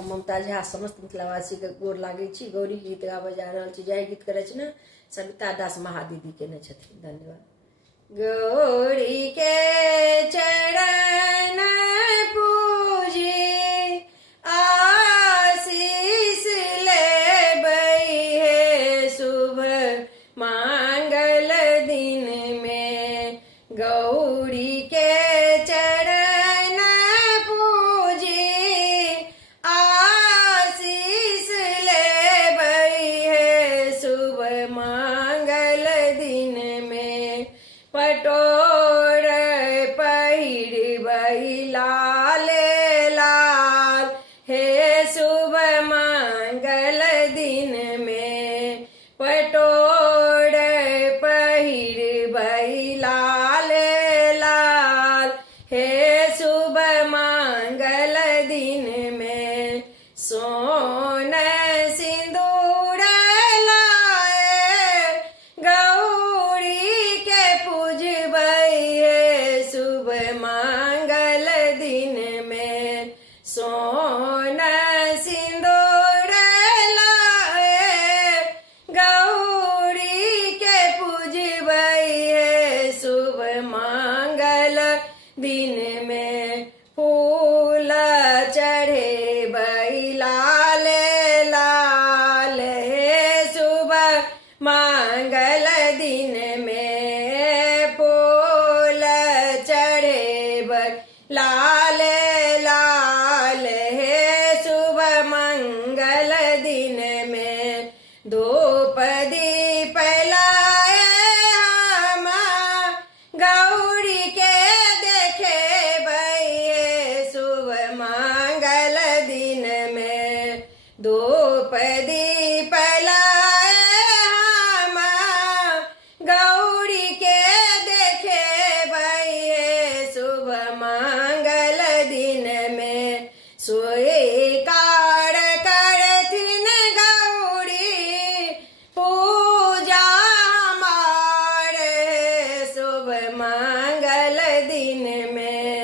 ममता झा समस्त मिथिलावासी के गोर लागे छी। गौरी गीत गाबे जा रहल छी। जय गीत के रचना सविता दास महादीदी केने छथिन। धन्यवाद। गौरी के चरण पूजी आशीष लेबै हे शुभ मांगल दिन में। गौरी के चरण पूजी आशीष लेबै हे शुभ मांगल दिन में। पटोर पहिरबै लाल लाल हे शुभ मांगल दिन में। पटोर पहिरबै लाल लाल हे शुभ मांगल दिन में। सोन सिंदूर लाए गौरी के पूजबै हे शुभ मांगल दिन में। सोन सिंदूर लाए गौरी के पूजबै हे शुभ मांगल दिन में। फूल चढ़ेबै लाल लाल हे शुभ मांगल दिन में। फूल चढ़ेबै लाल लाल हे शुभ मंगल दिन में। धूप दीप लाए हम गौरी के देखेबै हे शुभ मांगल दिन में। धूप दीप लाए हम गौरी के देखेबै हे शुभ मांगल दिन में। स्वीकार करथिन गौरी पूजा हमार हे शुभ मांगल दिन में।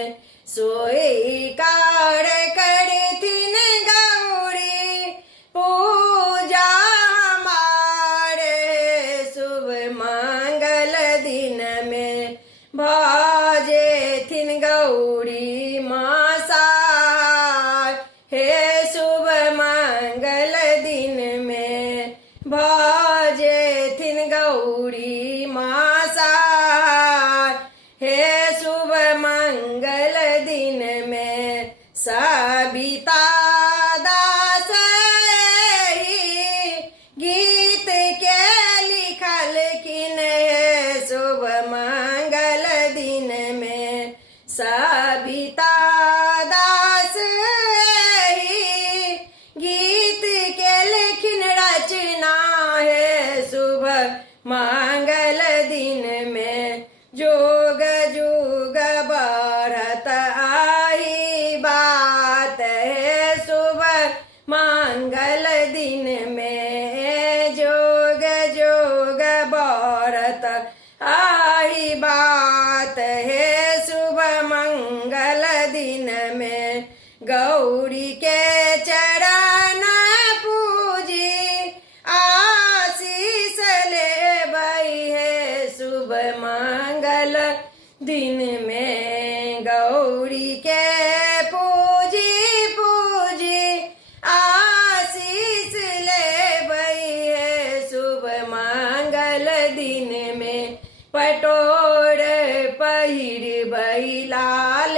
स्वीकार करथिन गौरी पूजा हमार हे शुभ मांगल दिन में। भजेथिन गौरी माँ सार हे शुभ मांगल दिन में। भजेथिन गौरी माँ सार हे शुभ मंगल दिन में। सविता दास एहि गीत के लिखलखिन हे शुभ मंगल दिन में। सविता दास एहि गीत के लिखिन रचना हे शुभ मांगल दिन में। जोग जुग बढ़त आही बात हे शुभ मांगल दिन में। जोग जोग बढ़त आही बात हे शुभ मंगल दिन में। गौरी के चरण पूजी आशीष लेबै हे शुभ मांगल दिन में। गौरी के पूजी पूजी आशीष लेबै हे शुभ मांगल दिन में। पटोर पहिरबै लाल